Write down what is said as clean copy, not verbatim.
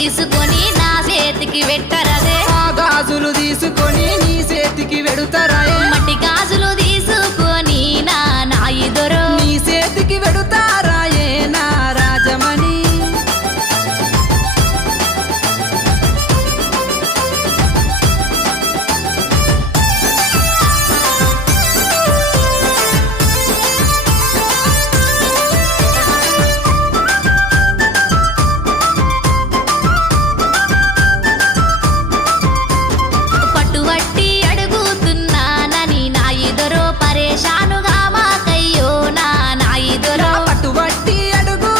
తీసుకొని నా చేతికి పెట్టరదే ఆ గాజులు తీసుకొని నీ చేతికి వెడుతారాయే